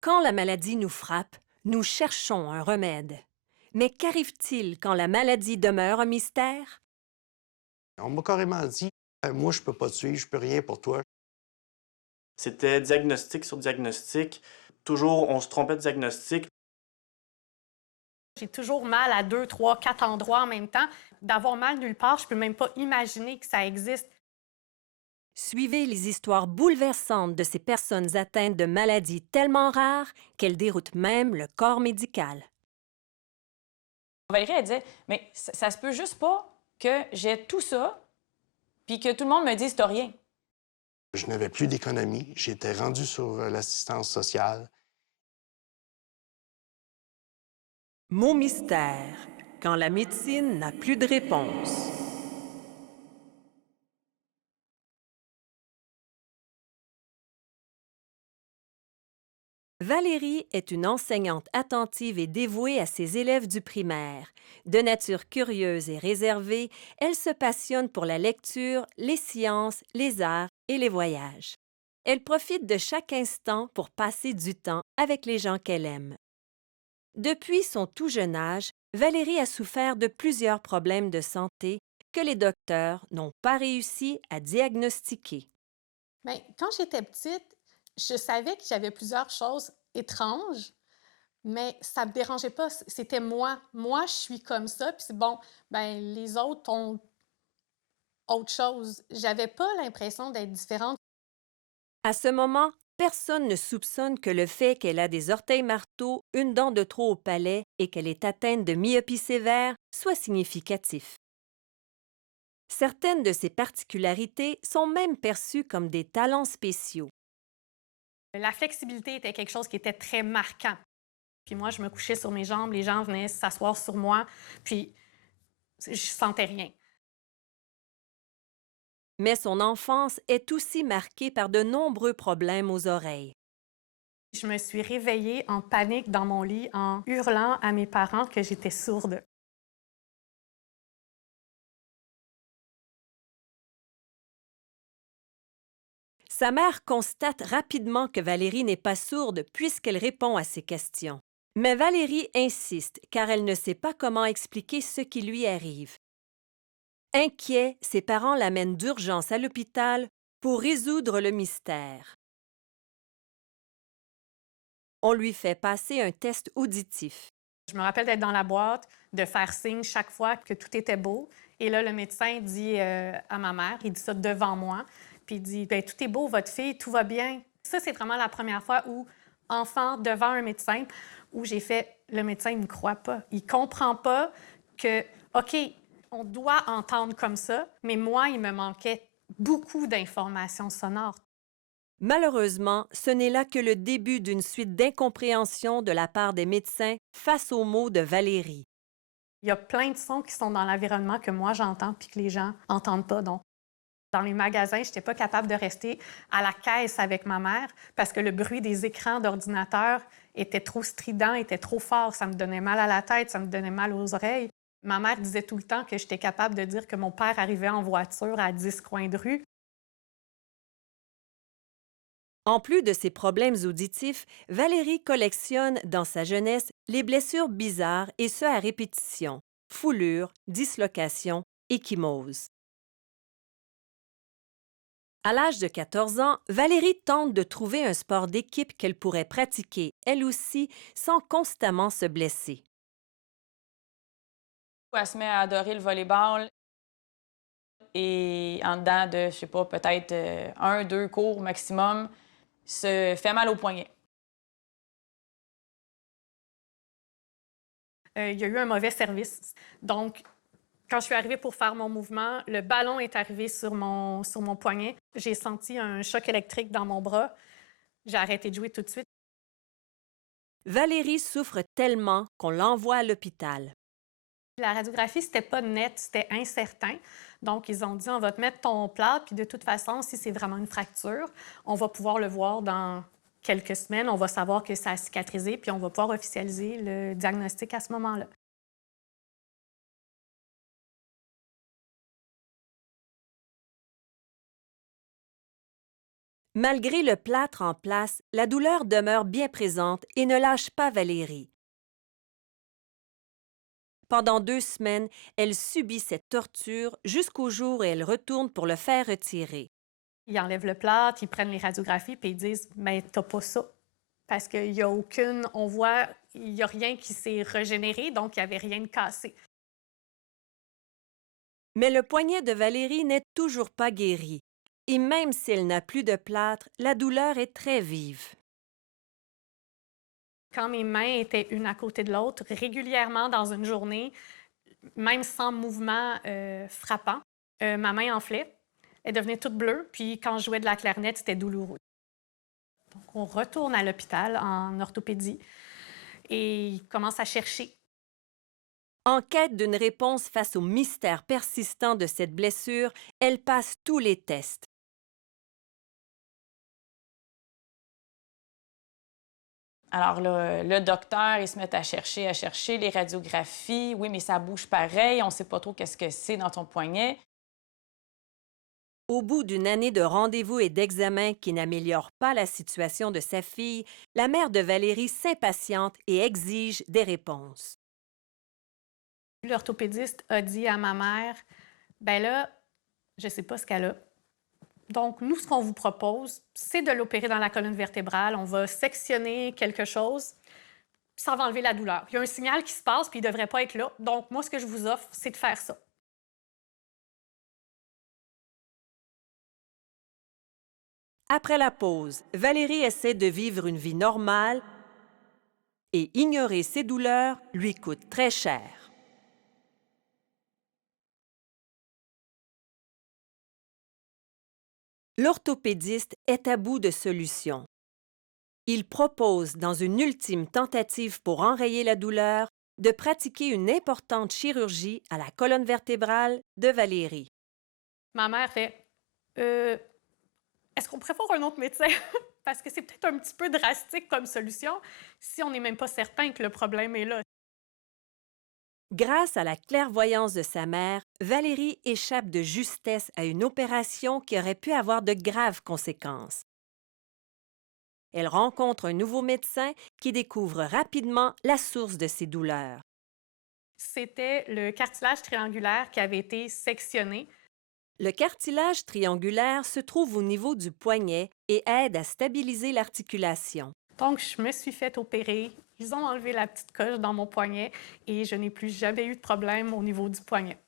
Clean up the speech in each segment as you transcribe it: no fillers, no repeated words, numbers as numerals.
Quand la maladie nous frappe, nous cherchons un remède. Mais qu'arrive-t-il quand la maladie demeure un mystère? On m'a carrément dit: Moi, je peux pas te suivre, je peux rien pour toi». C'était diagnostic sur diagnostic. Toujours, on se trompait de diagnostic. J'ai toujours mal à 2, 3, 4 endroits en même temps. D'avoir mal nulle part, je peux même pas imaginer que ça existe. Suivez les histoires bouleversantes de ces personnes atteintes de maladies tellement rares qu'elles déroutent même le corps médical. Valérie, elle disait, mais ça se peut juste pas que j'ai tout ça, puis que tout le monde me dise t'as rien. Je n'avais plus d'économie, j'étais rendu sur l'assistance sociale. Mot mystère, quand la médecine n'a plus de réponse. Valérie est une enseignante attentive et dévouée à ses élèves du primaire. De nature curieuse et réservée, elle se passionne pour la lecture, les sciences, les arts et les voyages. Elle profite de chaque instant pour passer du temps avec les gens qu'elle aime. Depuis son tout jeune âge, Valérie a souffert de plusieurs problèmes de santé que les docteurs n'ont pas réussi à diagnostiquer. Bien, quand j'étais petite, je savais que j'avais plusieurs choses étranges, mais ça me dérangeait pas. C'était moi. Moi, je suis comme ça, puis c'est bon, ben les autres ont autre chose. J'avais pas l'impression d'être différente. À ce moment, personne ne soupçonne que le fait qu'elle a des orteils marteaux, une dent de trop au palais et qu'elle est atteinte de myopie sévère soit significatif. Certaines de ces particularités sont même perçues comme des talents spéciaux. La flexibilité était quelque chose qui était très marquant. Puis moi, je me couchais sur mes jambes, les gens venaient s'asseoir sur moi, puis je sentais rien. Mais son enfance est aussi marquée par de nombreux problèmes aux oreilles. Je me suis réveillée en panique dans mon lit en hurlant à mes parents que j'étais sourde. Sa mère constate rapidement que Valérie n'est pas sourde puisqu'elle répond à ses questions. Mais Valérie insiste car elle ne sait pas comment expliquer ce qui lui arrive. Inquiets, ses parents l'amènent d'urgence à l'hôpital pour résoudre le mystère. On lui fait passer un test auditif. Je me rappelle d'être dans la boîte, de faire signe chaque fois que tout était beau. Et là, le médecin dit à ma mère, il dit ça devant moi, puis il dit ben, tout est beau, votre fille, tout va bien. Ça, c'est vraiment la première fois où, enfant, devant un médecin, où j'ai fait le médecin ne me croit pas. Il comprend pas que, OK, on doit entendre comme ça, mais moi, il me manquait beaucoup d'informations sonores. Malheureusement, ce n'est là que le début d'une suite d'incompréhension de la part des médecins face aux mots de Valérie. Il y a plein de sons qui sont dans l'environnement que moi j'entends puis que les gens n'entendent pas. Donc, dans les magasins, je n'étais pas capable de rester à la caisse avec ma mère parce que le bruit des écrans d'ordinateur était trop strident, était trop fort. Ça me donnait mal à la tête, ça me donnait mal aux oreilles. Ma mère disait tout le temps que j'étais capable de dire que mon père arrivait en voiture à 10 coins de rue. En plus de ses problèmes auditifs, Valérie collectionne, dans sa jeunesse, les blessures bizarres et ce à répétition, foulures, dislocations, échymoses. À l'âge de 14 ans, Valérie tente de trouver un sport d'équipe qu'elle pourrait pratiquer, elle aussi, sans constamment se blesser. Elle se met à adorer le volleyball et en dedans de, je sais pas, peut-être un, deux cours maximum, se fait mal au poignet. Il y a eu un mauvais service. Donc, quand je suis arrivée pour faire mon mouvement, le ballon est arrivé sur mon poignet. J'ai senti un choc électrique dans mon bras. J'ai arrêté de jouer tout de suite. Valérie souffre tellement qu'on l'envoie à l'hôpital. La radiographie, c'était pas net, c'était incertain. Donc, ils ont dit, on va te mettre ton plâtre, puis de toute façon, si c'est vraiment une fracture, on va pouvoir le voir dans quelques semaines. On va savoir que ça a cicatrisé, puis on va pouvoir officialiser le diagnostic à ce moment-là. Malgré le plâtre en place, la douleur demeure bien présente et ne lâche pas Valérie. Pendant 2 semaines, elle subit cette torture jusqu'au jour où elle retourne pour le faire retirer. Ils enlèvent le plâtre, ils prennent les radiographies, puis ils disent « Mais t'as pas ça. » Parce qu'il y a aucune... On voit, il n'y a rien qui s'est régénéré, donc il n'y avait rien de cassé. Mais le poignet de Valérie n'est toujours pas guéri. Et même si elle n'a plus de plâtre, la douleur est très vive. Quand mes mains étaient une à côté de l'autre, régulièrement dans une journée, même sans mouvement frappant, ma main enflait, elle devenait toute bleue, puis quand je jouais de la clarinette, c'était douloureux. Donc, on retourne à l'hôpital en orthopédie et ils commencent à chercher. En quête d'une réponse face au mystère persistant de cette blessure, elle passe tous les tests. Alors là, le docteur, il se met à chercher les radiographies. Oui, mais ça bouge pareil, on ne sait pas trop qu'est-ce que c'est dans ton poignet. Au bout d'une année de rendez-vous et d'examens qui n'améliorent pas la situation de sa fille, la mère de Valérie s'impatiente et exige des réponses. L'orthopédiste a dit à ma mère, « Ben là, je ne sais pas ce qu'elle a. Donc, nous, ce qu'on vous propose, c'est de l'opérer dans la colonne vertébrale. On va sectionner quelque chose, puis ça va enlever la douleur. Il y a un signal qui se passe, puis il ne devrait pas être là. Donc, moi, ce que je vous offre, c'est de faire ça. » Après la pause, Valérie essaie de vivre une vie normale et ignorer ses douleurs lui coûte très cher. L'orthopédiste est à bout de solutions. Il propose, dans une ultime tentative pour enrayer la douleur, de pratiquer une importante chirurgie à la colonne vertébrale de Valérie. Ma mère fait, est-ce qu'on pourrait voir un autre médecin? Parce que c'est peut-être un petit peu drastique comme solution si on n'est même pas certain que le problème est là. Grâce à la clairvoyance de sa mère, Valérie échappe de justesse à une opération qui aurait pu avoir de graves conséquences. Elle rencontre un nouveau médecin qui découvre rapidement la source de ses douleurs. C'était le cartilage triangulaire qui avait été sectionné. Le cartilage triangulaire se trouve au niveau du poignet et aide à stabiliser l'articulation. Donc, je me suis fait opérer. Ils ont enlevé la petite coche dans mon poignet et je n'ai plus jamais eu de problème au niveau du poignet.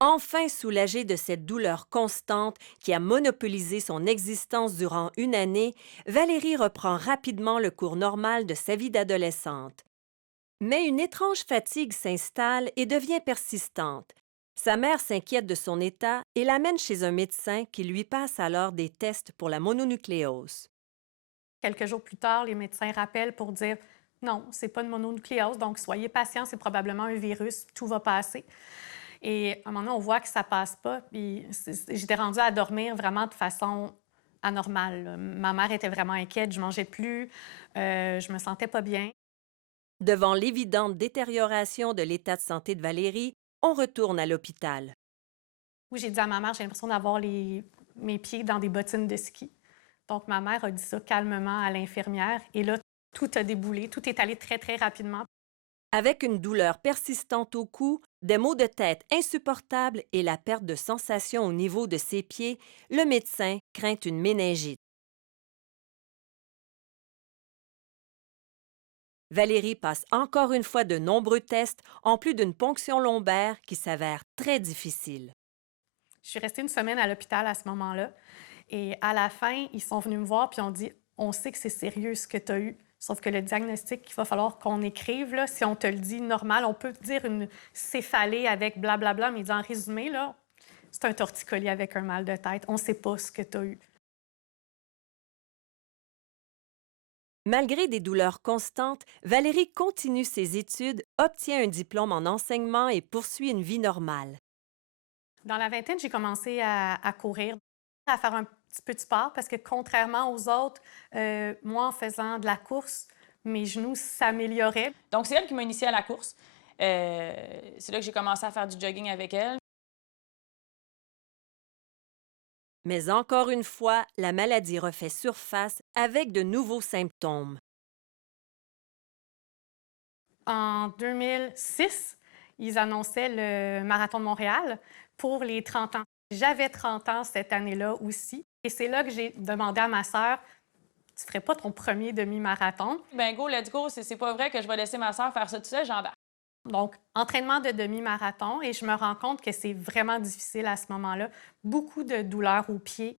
Enfin soulagée de cette douleur constante qui a monopolisé son existence durant une année, Valérie reprend rapidement le cours normal de sa vie d'adolescente. Mais une étrange fatigue s'installe et devient persistante. Sa mère s'inquiète de son état et l'amène chez un médecin qui lui passe alors des tests pour la mononucléose. Quelques jours plus tard, les médecins rappellent pour dire « Non, ce n'est pas une mononucléose, donc soyez patient, c'est probablement un virus, tout va passer. » Et à un moment donné, on voit que ça ne passe pas. Puis j'étais rendue à dormir vraiment de façon anormale, là. Ma mère était vraiment inquiète, je ne mangeais plus, je me sentais pas bien. Devant l'évidente détérioration de l'état de santé de Valérie, on retourne à l'hôpital. Oui, j'ai dit à ma mère, j'ai l'impression d'avoir mes pieds dans des bottines de ski. Donc, ma mère a dit ça calmement à l'infirmière. Et là, tout a déboulé, tout est allé très, très rapidement. Avec une douleur persistante au cou, des maux de tête insupportables et la perte de sensation au niveau de ses pieds, le médecin craint une méningite. Valérie passe encore une fois de nombreux tests, en plus d'une ponction lombaire qui s'avère très difficile. Je suis restée une semaine à l'hôpital à ce moment-là. Et à la fin, ils sont venus me voir puis ont dit « On sait que c'est sérieux ce que tu as eu. Sauf que le diagnostic qu'il va falloir qu'on écrive, là, si on te le dit normal, on peut dire une céphalée avec blablabla, mais en résumé, là, c'est un torticolis avec un mal de tête. On ne sait pas ce que tu as eu. » Malgré des douleurs constantes, Valérie continue ses études, obtient un diplôme en enseignement et poursuit une vie normale. Dans la vingtaine, j'ai commencé à courir, à faire un petit peu de sport parce que contrairement aux autres, moi, en faisant de la course, mes genoux s'amélioraient. Donc, c'est elle qui m'a initiée à la course. C'est là que j'ai commencé à faire du jogging avec elle. Mais encore une fois, la maladie refait surface avec de nouveaux symptômes. En 2006, ils annonçaient le Marathon de Montréal pour les 30 ans. J'avais 30 ans cette année-là aussi. Et c'est là que j'ai demandé à ma sœur, tu ferais pas ton premier demi-marathon? Ben go, let's go. C'est pas vrai que je vais laisser ma sœur faire ça tout seul, j'embarque. Donc, entraînement de demi-marathon, et je me rends compte que c'est vraiment difficile à ce moment-là. Beaucoup de douleurs aux pieds.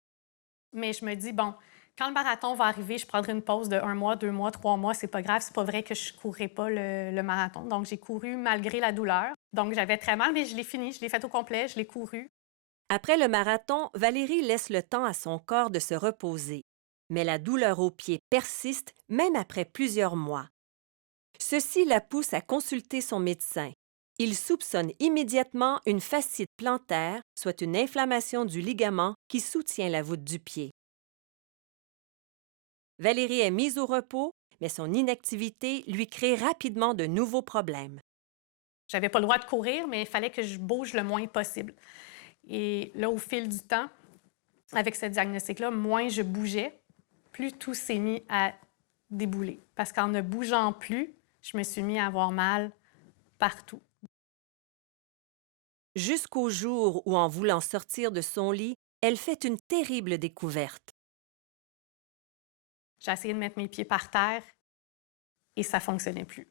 Mais je me dis, bon, quand le marathon va arriver, je prendrai une pause de 1 mois, 2 mois, 3 mois. C'est pas grave, c'est pas vrai que je ne courrai pas le marathon. Donc, j'ai couru malgré la douleur. Donc, j'avais très mal, mais je l'ai fini, je l'ai fait au complet, je l'ai couru. Après le marathon, Valérie laisse le temps à son corps de se reposer. Mais la douleur aux pieds persiste même après plusieurs mois. Ceci la pousse à consulter son médecin. Il soupçonne immédiatement une fasciite plantaire, soit une inflammation du ligament qui soutient la voûte du pied. Valérie est mise au repos, mais son inactivité lui crée rapidement de nouveaux problèmes. J'avais pas le droit de courir, mais il fallait que je bouge le moins possible. Et là, au fil du temps, avec ce diagnostic-là, moins je bougeais, plus tout s'est mis à débouler. Parce qu'en ne bougeant plus, je me suis mis à avoir mal partout. Jusqu'au jour où, en voulant sortir de son lit, elle fait une terrible découverte. J'ai essayé de mettre mes pieds par terre et ça ne fonctionnait plus.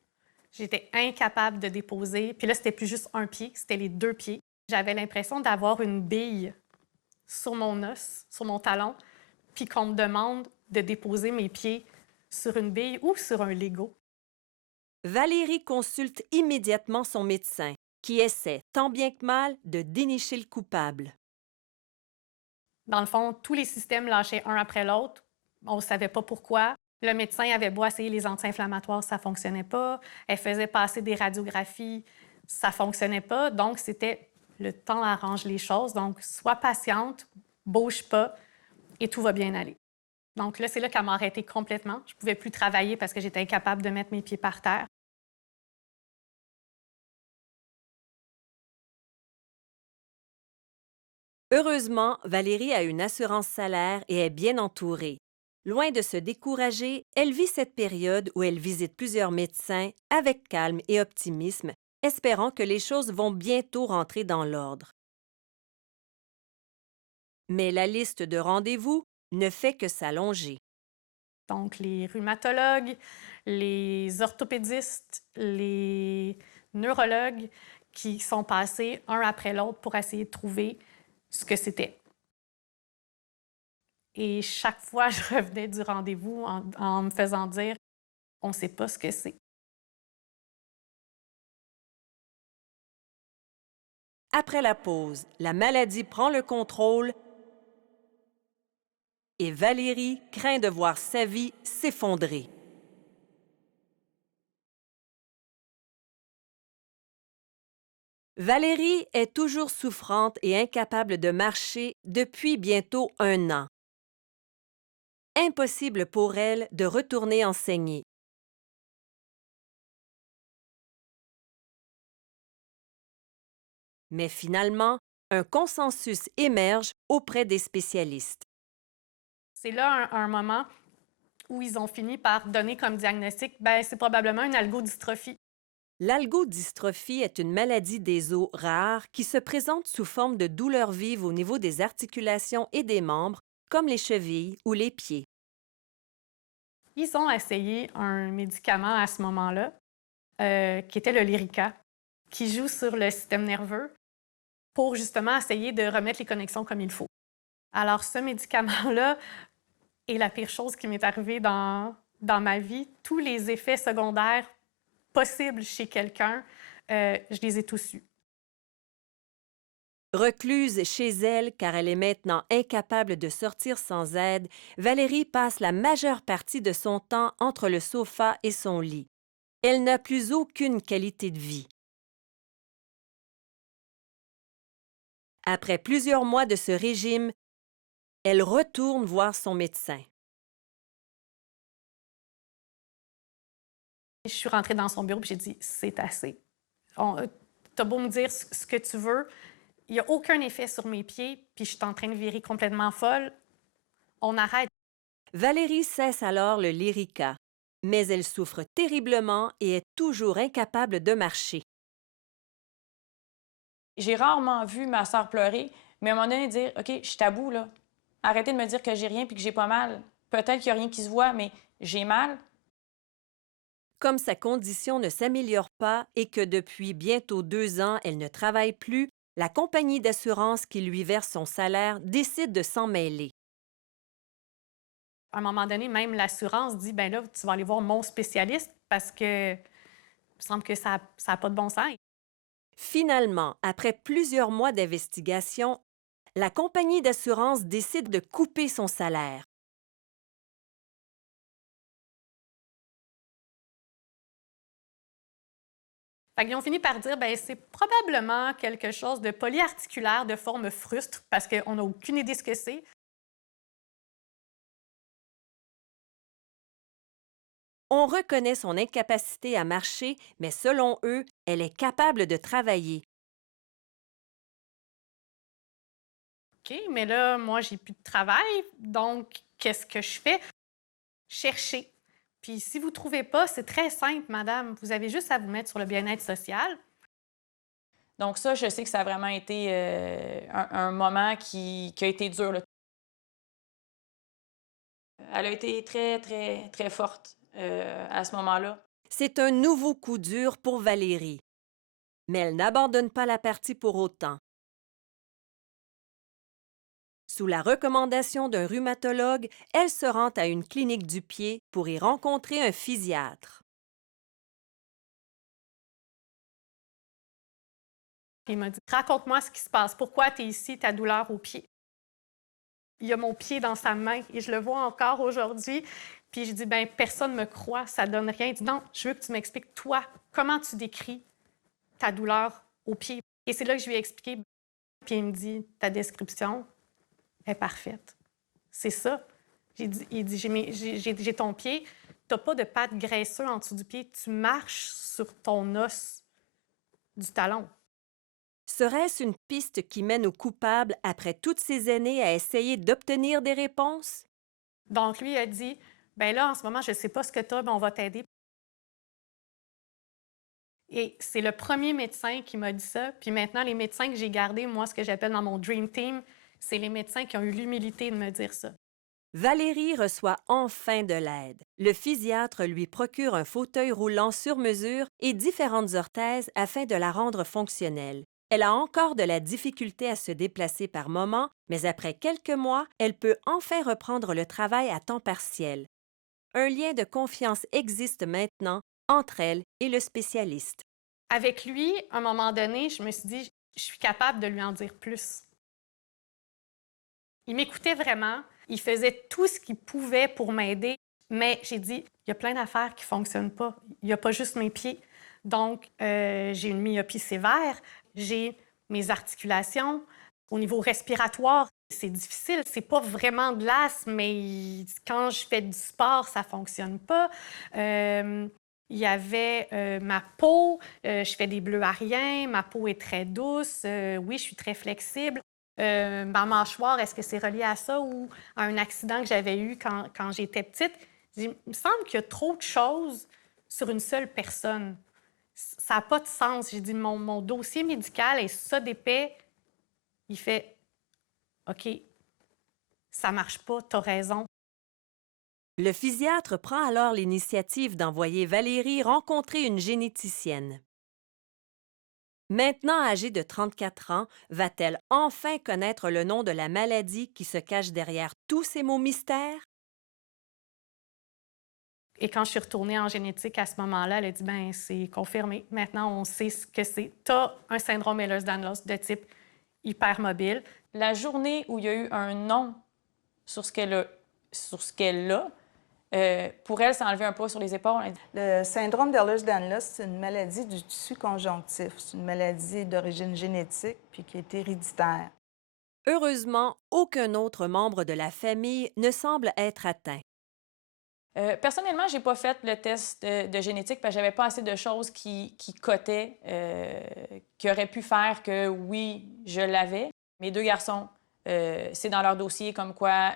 J'étais incapable de déposer. Puis là, c'était plus juste un pied, c'était les 2 pieds. J'avais l'impression d'avoir une bille sur mon os, sur mon talon, puis qu'on me demande de déposer mes pieds sur une bille ou sur un Lego. Valérie consulte immédiatement son médecin, qui essaie, tant bien que mal, de dénicher le coupable. Dans le fond, tous les systèmes lâchaient un après l'autre. On ne savait pas pourquoi. Le médecin avait beau essayer les anti-inflammatoires, ça ne fonctionnait pas. Elle faisait passer des radiographies, ça ne fonctionnait pas. Donc, c'était le temps arrange les choses. Donc, sois patiente, bouge pas et tout va bien aller. Donc là, c'est là qu'elle m'a arrêtée complètement. Je ne pouvais plus travailler parce que j'étais incapable de mettre mes pieds par terre. Heureusement, Valérie a une assurance salaire et est bien entourée. Loin de se décourager, elle vit cette période où elle visite plusieurs médecins avec calme et optimisme, espérant que les choses vont bientôt rentrer dans l'ordre. Mais la liste de rendez-vous ne fait que s'allonger. Donc, les rhumatologues, les orthopédistes, les neurologues qui sont passés un après l'autre pour essayer de trouver ce que c'était. Et chaque fois, je revenais du rendez-vous en me faisant dire « on ne sait pas ce que c'est ». Après la pause, la maladie prend le contrôle et Valérie craint de voir sa vie s'effondrer. Valérie est toujours souffrante et incapable de marcher depuis bientôt 1 an. Impossible pour elle de retourner enseigner. Mais finalement, un consensus émerge auprès des spécialistes. C'est là un moment où ils ont fini par donner comme diagnostic « ben c'est probablement une algodystrophie ». L'algodystrophie est une maladie des os rare qui se présente sous forme de douleurs vives au niveau des articulations et des membres, comme les chevilles ou les pieds. Ils ont essayé un médicament à ce moment-là, qui était le Lyrica, qui joue sur le système nerveux pour justement essayer de remettre les connexions comme il faut. Alors, ce médicament-là est la pire chose qui m'est arrivée dans ma vie. Tous les effets secondaires possibles chez quelqu'un, je les ai tous eus. Recluse chez elle car elle est maintenant incapable de sortir sans aide, Valérie passe la majeure partie de son temps entre le sofa et son lit. Elle n'a plus aucune qualité de vie. Après plusieurs mois de ce régime, elle retourne voir son médecin. Je suis rentrée dans son bureau et j'ai dit « c'est assez. T'as beau me dire ce que tu veux, Il n'y a aucun effet sur mes pieds, puis je suis en train de virer complètement folle. On arrête. Valérie cesse alors le Lyrica, mais elle souffre terriblement et est toujours incapable de marcher. J'ai rarement vu ma sœur pleurer, mais à un moment donné, dire « OK, je suis à bout, là. Arrêtez de me dire que j'ai rien puis que j'ai pas mal. Peut-être qu'il n'y a rien qui se voit, mais j'ai mal. » Comme sa condition ne s'améliore pas et que depuis bientôt 2 ans, elle ne travaille plus, la compagnie d'assurance qui lui verse son salaire décide de s'en mêler. À un moment donné, même l'assurance dit, ben là, tu vas aller voir mon spécialiste parce que il me semble que ça n'a pas de bon sens. Finalement, après plusieurs mois d'investigation, la compagnie d'assurance décide de couper son salaire. Fait qu'ils ont fini par dire, ben c'est probablement quelque chose de polyarticulaire de forme frustre parce qu'on n'a aucune idée ce que c'est. On reconnaît son incapacité à marcher, mais selon eux, elle est capable de travailler. OK, mais là, moi, j'ai plus de travail, donc qu'est-ce que je fais? Chercher. Puis si vous ne trouvez pas, c'est très simple, madame. Vous avez juste à vous mettre sur le bien-être social. Donc ça, je sais que ça a vraiment été un moment qui a été dur, là. Elle a été très, très, très forte à ce moment-là. C'est un nouveau coup dur pour Valérie. Mais elle n'abandonne pas la partie pour autant. Sous la recommandation d'un rhumatologue, elle se rend à une clinique du pied pour y rencontrer un physiatre. Il m'a dit, raconte-moi ce qui se passe. Pourquoi tu es ici, ta douleur au pied? Il a mon pied dans sa main et je le vois encore aujourd'hui. Puis je dis, ben personne ne me croit, ça donne rien. Il dit, non, je veux que tu m'expliques, toi, comment tu décris ta douleur au pied. Et c'est là que je lui ai expliqué. Puis il me dit, ta description est parfaite. C'est ça. Il dit, j'ai ton pied, tu n'as pas de pattes graisseuses en dessous du pied, tu marches sur ton os du talon. Serait-ce une piste qui mène au coupable après toutes ces années à essayer d'obtenir des réponses? Donc lui a dit, ben là, en ce moment, je ne sais pas ce que tu as, mais on va t'aider. Et c'est le premier médecin qui m'a dit ça. Puis maintenant, les médecins que j'ai gardés, moi, ce que j'appelle dans mon Dream Team, c'est les médecins qui ont eu l'humilité de me dire ça. Valérie reçoit enfin de l'aide. Le physiatre lui procure un fauteuil roulant sur mesure et différentes orthèses afin de la rendre fonctionnelle. Elle a encore de la difficulté à se déplacer par moments, mais après quelques mois, elle peut enfin reprendre le travail à temps partiel. Un lien de confiance existe maintenant entre elle et le spécialiste. Avec lui, à un moment donné, je me suis dit, je suis capable de lui en dire plus. Il m'écoutait vraiment. Il faisait tout ce qu'il pouvait pour m'aider. Mais j'ai dit, il y a plein d'affaires qui ne fonctionnent pas. Il n'y a pas juste mes pieds. Donc, j'ai une myopie sévère. J'ai mes articulations. Au niveau respiratoire, c'est difficile. C'est pas vraiment de l'asthme, mais quand je fais du sport, ça fonctionne pas. Il y avait ma peau. Je fais des bleus ariens. Ma peau est très douce. Oui, je suis très flexible. Ma mâchoire, est-ce que c'est relié à ça ou à un accident que j'avais eu quand j'étais petite? Il me semble qu'il y a trop de choses sur une seule personne. Ça n'a pas de sens. J'ai dit, mon dossier médical est ça d'épais. Il fait, OK, ça marche pas, t'as raison. Le physiatre prend alors l'initiative d'envoyer Valérie rencontrer une généticienne. Maintenant âgée de 34 ans, va-t-elle enfin connaître le nom de la maladie qui se cache derrière tous ces mots mystères? Et quand je suis retournée en génétique à ce moment-là, elle a dit, ben c'est confirmé. Maintenant, on sait ce que c'est. T'as un syndrome Ehlers-Danlos de type hypermobile. La journée où il y a eu un nom sur ce qu'elle a, pour elle, ça a enlevé un poids sur les épaules. Le syndrome d'Ehlers-Danlos, c'est une maladie du tissu conjonctif. C'est une maladie d'origine génétique puis qui est héréditaire. Heureusement, aucun autre membre de la famille ne semble être atteint. Personnellement, j'ai pas fait le test de génétique parce que j'avais pas assez de choses qui cotaient, qui auraient pu faire que oui, je l'avais. Mes 2 garçons, c'est dans leur dossier comme quoi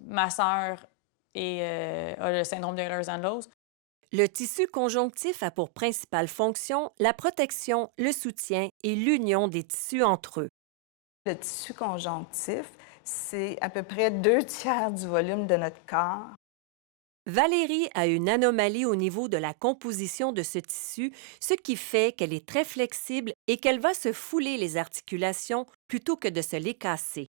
ma sœur a le syndrome de Ehlers-Danlos. Le tissu conjonctif a pour principale fonction la protection, le soutien et l'union des tissus entre eux. Le tissu conjonctif, c'est à peu près 2 tiers du volume de notre corps. Valérie a une anomalie au niveau de la composition de ce tissu, ce qui fait qu'elle est très flexible et qu'elle va se fouler les articulations plutôt que de se les casser.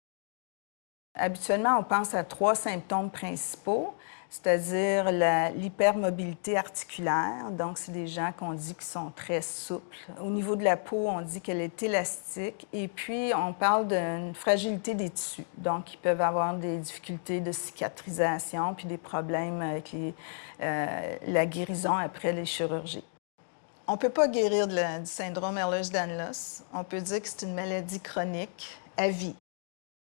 Habituellement, on pense à 3 symptômes principaux, c'est-à-dire l'hypermobilité articulaire. Donc, c'est des gens qu'on dit qui sont très souples. Au niveau de la peau, on dit qu'elle est élastique. Et puis, on parle d'une fragilité des tissus. Donc, ils peuvent avoir des difficultés de cicatrisation puis des problèmes avec la guérison après les chirurgies. On ne peut pas guérir du syndrome Ehlers-Danlos. On peut dire que c'est une maladie chronique à vie.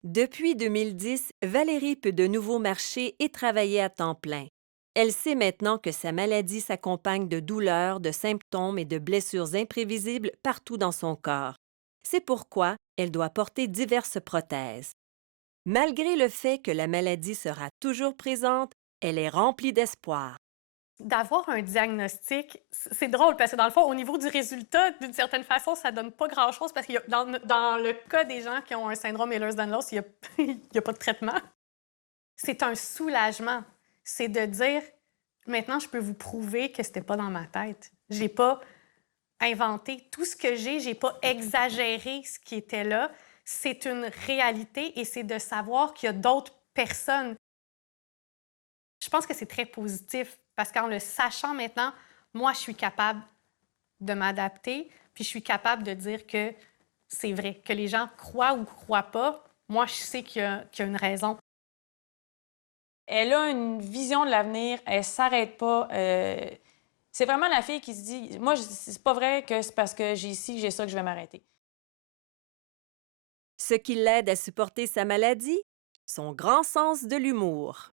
Depuis 2010, Valérie peut de nouveau marcher et travailler à temps plein. Elle sait maintenant que sa maladie s'accompagne de douleurs, de symptômes et de blessures imprévisibles partout dans son corps. C'est pourquoi elle doit porter diverses prothèses. Malgré le fait que la maladie sera toujours présente, elle est remplie d'espoir. D'avoir un diagnostic, c'est drôle parce que dans le fond, au niveau du résultat, d'une certaine façon, ça donne pas grand-chose parce que dans le cas des gens qui ont un syndrome Ehlers-Danlos, il y a pas de traitement. C'est un soulagement. C'est de dire, maintenant, je peux vous prouver que c'était pas dans ma tête. J'ai pas inventé tout ce que j'ai pas exagéré ce qui était là. C'est une réalité et c'est de savoir qu'il y a d'autres personnes. Je pense que c'est très positif parce qu'en le sachant maintenant, moi, je suis capable de m'adapter, puis je suis capable de dire que c'est vrai, que les gens croient ou croient pas. Moi, je sais qu'il y a une raison. Elle a une vision de l'avenir, elle s'arrête pas. C'est vraiment la fille qui se dit, moi, c'est pas vrai que c'est parce que j'ai ci, j'ai ça que je vais m'arrêter. Ce qui l'aide à supporter sa maladie, son grand sens de l'humour.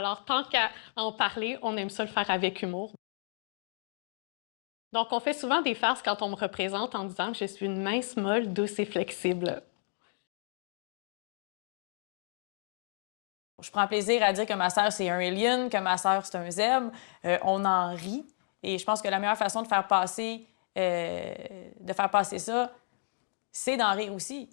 Alors, tant qu'à en parler, on aime ça le faire avec humour. Donc, on fait souvent des farces quand on me représente en disant que je suis une mince, molle, douce et flexible. Je prends plaisir à dire que ma sœur, c'est un alien, que ma sœur, c'est un zèbre. On en rit. Et je pense que la meilleure façon de faire passer ça, c'est d'en rire aussi.